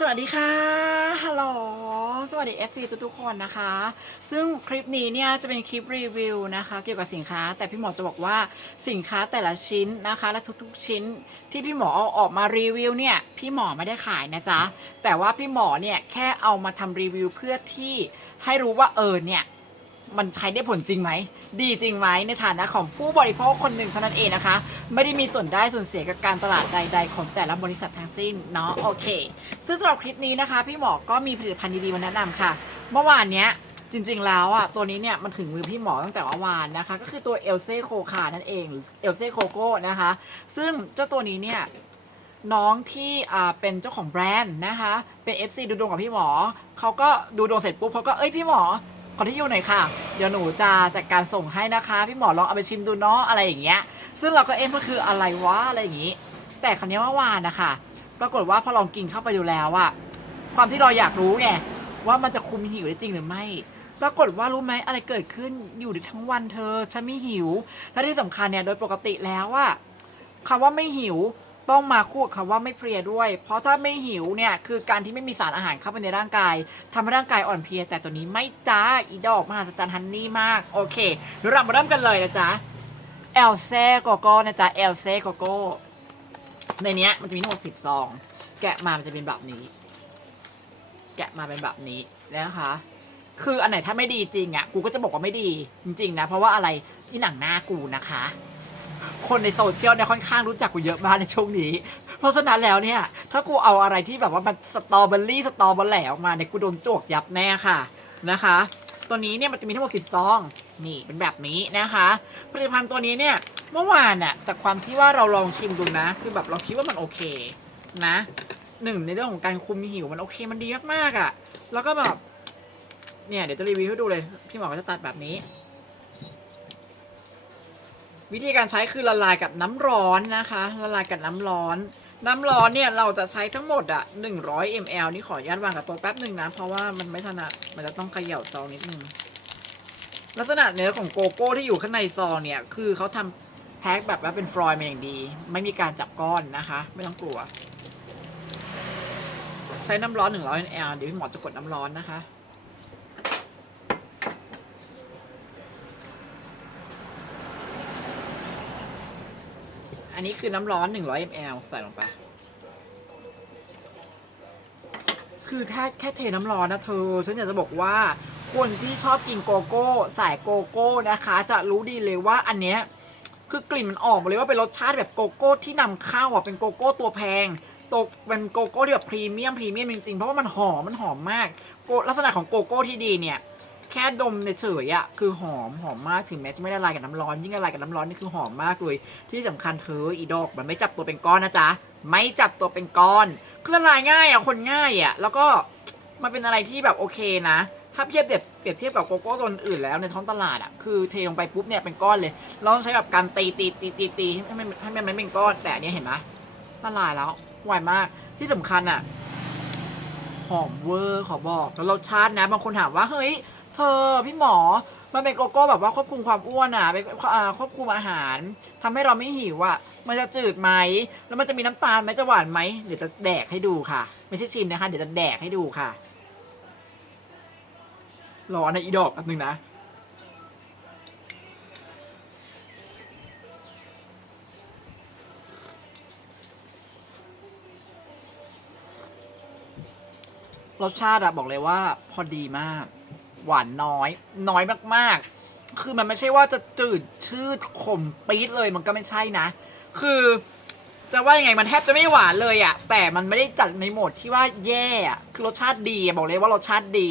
สวัสดีค่ะ ฮัลโหล สวัสดี FC ทุกๆคนนะคะ ซึ่งคลิปนี้เนี่ยจะเป็นคลิปรีวิวนะคะ เกี่ยวกับสินค้า แต่พี่หมอจะบอกว่าสินค้าแต่ละชิ้นนะคะ และทุกๆชิ้นที่พี่หมอเอาออกมารีวิวเนี่ย พี่หมอไม่ได้ขายนะจ๊ะ แต่ว่าพี่หมอเนี่ยแค่เอามาทำรีวิวเพื่อที่ให้รู้ว่าเออเนี่ย มันใช้ได้ผลจริงไหม ดีจริงไหมในฐานะของผู้บริโภคคนหนึ่งเท่านั้นเองนะคะ ไม่ได้มีส่วนได้ส่วนเสียกับการตลาดใด ๆ ของแต่ละบริษัททั้งสิ้นเนาะโอเค ซึ่งสำหรับคลิปนี้นะคะ พี่หมอก็มีผลิตภัณฑ์ดีๆมาแนะนำค่ะ เมื่อวานเนี้ยจริง ๆ แล้วอะตัวนี้เนี่ยมันถึงมือพี่หมอตั้งแต่เมื่อวานนะคะ ก็คือตัวเอลเซ่โคคานั่นเองเอลเซ่โคโก้นะคะ ซึ่งเจ้าตัวนี้เนี่ยน้องที่อ่าเป็นเจ้าของแบรนด์นะคะ เป็น FC ดูดวงกับพี่หมอ เขาก็ดูดวงเสร็จปุ๊บเขาก็เอ้ยพี่หมอ ขอที่อยู่หน่อยค่ะ เดี๋ยวหนูจะจัดการส่งให้นะคะ พี่หมอลองเอาไปชิมดูเนาะอะไรอย่างเงี้ย ซึ่งเราก็เอ๊ะมันคืออะไรวะอะไรอย่างงี้ แต่ครั้นี้เมื่อวานนะคะปรากฏว่าพอลองกินเข้าไปดูแล้วอะความที่เราอยากรู้ไงว่ามันจะคุมหิวได้จริงหรือไม่ปรากฏว่ารู้ไหมอะไรเกิดขึ้นอยู่ทั้งวันเธอ ฉันไม่หิว และที่สำคัญเนี่ยโดยปกติแล้วอะคำว่าไม่หิว ต้องมาคู่กับคำว่าไม่เพลียด้วย เพราะถ้าไม่หิวเนี่ยคือการที่ไม่มีสารอาหารเข้าไปในร่างกายทำให้ร่างกายอ่อนเพลีย แต่ตัวนี้ไม่จ้าอีดอกมหัศจรรย์ฮันนี่มากโอเคเดี๋ยวเรามาเริ่มกันเลยนะจ๊ะเอลเซโกโก้นะจ๊ะเอลเซโกโก้ในเนี้ยมันจะมีทั้งหมดสิบซองแกะมามันจะเป็นแบบนี้ แกะมาเป็นแบบนี้นะคะคืออันไหนถ้าไม่ดีจริงอะกูก็จะบอกว่าไม่ดีจริง ๆ นะ เพราะว่าอะไรที่หนังหน้ากูนะคะ คนในโซเชียลเนี่ยค่อนข้างรู้จักกูเยอะมากในช่วงนี้ เพราะฉะนั้นแล้วเนี่ย ถ้ากูเอาอะไรที่แบบว่ามันสตรอเบอรี่สตรอเบอร์แหลออกมาเนี่ยกูโดนจวกยับแน่ค่ะนะคะ ตัวนี้เนี่ยมันจะมีทั้งหมดสิบซองนี่เป็นแบบนี้นะคะผลิตภัณฑ์ตัวนี้เนี่ยเมื่อวานน่ะจากความที่ว่าเราลองชิมดูนะ คือแบบเราคิดว่ามันโอเคนะหนึ่งในเรื่องของการคุมหิวมันโอเคมันดีมากๆอะ่ะ แล้วก็แบบเนี่ยเดี๋ยวจะรีวิวให้ดูเลย พี่หมอก็จะตัดแบบนี้ วิธีการใช้คือละลายกับน้ำร้อนนะคะ ละลายกับน้ำร้อน น้ำร้อนเนี่ยเราจะใช้ทั้งหมดอะ100 ml นี่ขออนุญาตวางกับโต๊ะแป๊บหนึ่งนะ เพราะว่ามันไม่ถนัดมันจะต้องเขย่าซองนิดนึงลักษณะเนื้อของโกโก้ที่อยู่ข้างในซองเนี่ย คือเขาทำแพ็คแบบว่าเป็นฟลอยล์มาอย่างดี ไม่มีการจับก้อนนะคะ ไม่ต้องกลัว ใช้น้ำร้อน100 ml เดี๋ยวพี่หมอจะกดน้ำร้อนนะคะ อันนี้คือน้ำร้อน 100 ml ใส่ลงไป คือแค่แค่เทน้ำร้อนนะเธอ ฉันอยากจะบอกว่า คนที่ชอบกินโกโก้สายโกโก้นะคะ จะรู้ดีเลยว่าอันเนี้ยคือกลิ่นมันออกมาเลยว่าเป็นรสชาติแบบโกโก้ที่นำเข้าอะเป็นโกโก้ตัวแพงตัวเป็นโกโก้ที่แบบพรีเมียมพรีเมียมจริงๆ เพราะว่ามันหอมมันหอมมาก ลักษณะของโกโก้ที่ดีเนี่ย แค่ดมเฉยอะคือหอมหอมมากถึงแม้จะไม่ได้ละลายกับน้ำร้อนยิ่งละลายกับน้ำร้อนนี่คือหอมมากเลย ที่สำคัญเธออีดอกมันไม่จับตัวเป็นก้อนนะจ๊ะไม่จับตัวเป็นก้อนคือละลายง่ายอะคนง่ายอะแล้วก็มันเป็นอะไรที่แบบโอเคนะถ้าเทียบเปรียบเปรียบเทียบกับโกโก้ตัวอื่นแล้วในท้องตลาดอะคือเทลงไปปุ๊บเนี่ยเป็นก้อนเลยเราต้องใช้แบบการตีตีตีตีตีให้มันให้มันไม่เป็นก้อนแต่อันเนี้ยเห็นไหมละลายแล้วไวมากที่สำคัญอะหอมเวอร์ขอบอกแล้วรสชาตินะ บางคนถามว่าเฮ้ย เธอพี่หมอมันเป็นโกโก้แบบว่าควบคุมความอ้วนอะเป็นอ่าควบคุมอาหารทำให้เราไม่หิวอะ มันจะจืดไหม แล้วมันจะมีน้ำตาลไหมจะหวานไหมเดี๋ยวจะแดกให้ดูค่ะ ไม่ใช่ชิมนะคะ เดี๋ยวจะแดกให้ดูค่ะ รอนะอีดอกแป๊บนึงนะ รสชาติอะบอกเลยว่าพอดีมาก หวานน้อย น้อยมากๆ คือมันไม่ใช่ว่าจะจืดชืดขมปี๊ดเลยมันก็ไม่ใช่นะ คือจะว่ายังไงมันแทบจะไม่หวานเลยอะแต่มันไม่ได้จัดในโหมดที่ว่าแย่อะคือรสชาติดีบอกเลยว่ารสชาติดี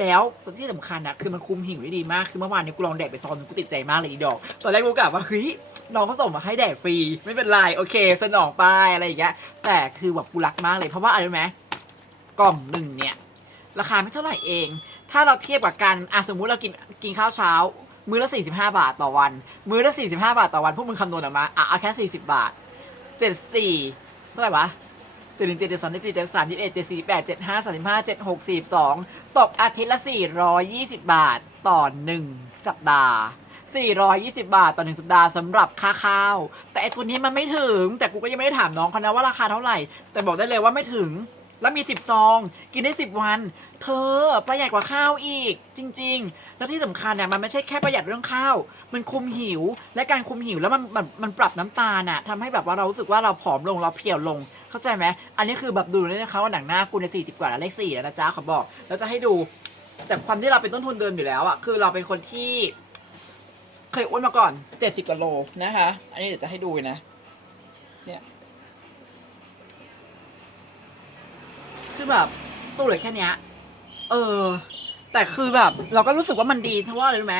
แล้วที่สำคัญอะคือมันคุมหิวได้ดีมาก คือเมื่อวานนี้กูลองแดกไปซองนึงกูติดใจมากเลยอีดอก ตอนแรกกูกะว่าเฮ้ยน้องเขาส่งมาให้แดกฟรีไม่เป็นไรโอเค สนองไปอะไรอย่างเงี้ย แต่คือแบบกูรักมากเลยเพราะว่าอะไรรู้ไหมกล่องหนึ่งเนี่ย ราคาไม่เท่าไหร่เอง ถ้าเราเทียบกับการอะสมมุติเรากินกินข้าวเช้า มื้อละ45 บาทต่อวัน มื้อละ45 บาทต่อวัน พวกมึงคำนวณออกมาอะเอาแค่40 บาท 74เท่าไหร่วะเจ็ดหนึ่งเจ็ดเจ็ดสองเจ็ดสี่เจ็ดสามเจ็ดเอ็ดเจ็ดสี่แปดเจ็ดห้าสามสิบห้าเจ็ดหกสี่สองตกอาทิตย์ละสี่ร้อยยี่สิบบาทต่อหนึ่งสัปดาห์สี่ร้อยยี่สิบาทต่อหนึ่งสัปดาห์สำหรับค่าข้าว แต่ไอตัวนี้มันไม่ถึง แต่กูก็ยังไม่ได้ถามน้องเขานะว่าราคาเท่าไหร่ แต่บอกได้เลยว่าไม่ถึง แล้วมีสิบซอง กินได้สิบวัน เธอประหยัดกว่าข้าวอีก จริง ๆ แล้วที่สำคัญเนี่ยมันไม่ใช่แค่ประหยัดเรื่องข้าว มันคุมหิว และการคุมหิวแล้วมันมันมันปรับน้ำตาลน่ะทำให้แบบว่าเรารู้สึกว่าเราผอมลงเราเพียวลง เข้าใจไหมอันนี้คือแบบดูเลยนะคะว่าหนังหน้ากูในสี่สิบกว่าแล้วเลขสี่แล้วนะจ๊ะขอบอก แล้วจะให้ดูจากความที่เราเป็นต้นทุนเดิมอยู่แล้วอะคือเราเป็นคนที่ เคยอ้วนมาก่อนเจ็ดสิบกว่าโลนะคะ อันนี้เดี๋ยวจะให้ดูนะ เนี่ย คือแบบตัวเหลือแค่เนี้ย เออ แต่คือแบบ เราก็รู้สึกว่ามันดีเพราะว่าอะไรรู้ไหม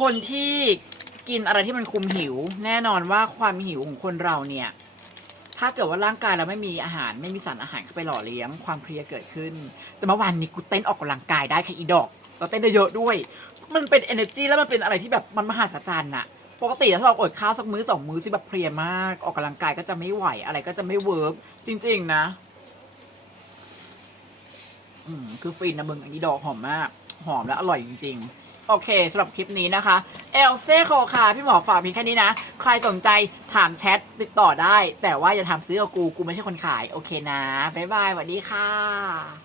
คนที่กินอะไรที่มันคุมหิว แน่นอนว่าความหิวของคนเราเนี่ย ถ้าเกิดว่าร่างกายเราไม่มีอาหารไม่มีสารอาหารเข้าไปหล่อเลี้ยงความเพลียเกิดขึ้น แต่เมื่อวานนี้กูเต้นออกกำลังกายได้ค่ะอีดอก เราเต้นได้เยอะด้วย มันเป็น energy แล้วมันเป็นอะไรที่แบบมันมหัศจรรย์อะปกติถ้าเราอดข้าวสักมื้อสองมื้อสิแบบเพลียมาก ออกกำลังกายก็จะไม่ไหวอะไรก็จะไม่เวิร์กจริง ๆ นะ คือฟินนะมึงอันนี้ดอกหอมมาก หอมและอร่อยจริง ๆ โอเคสำหรับคลิปนี้นะคะ เอลเซ่โคคาพี่หมอฝากเพียงแค่นี้นะ ใครสนใจถามแชทติดต่อได้ แต่ว่าอย่าถามซื้อกับกู กูไม่ใช่คนขาย โอเคนะ บ๊ายบายสวัสดีค่ะ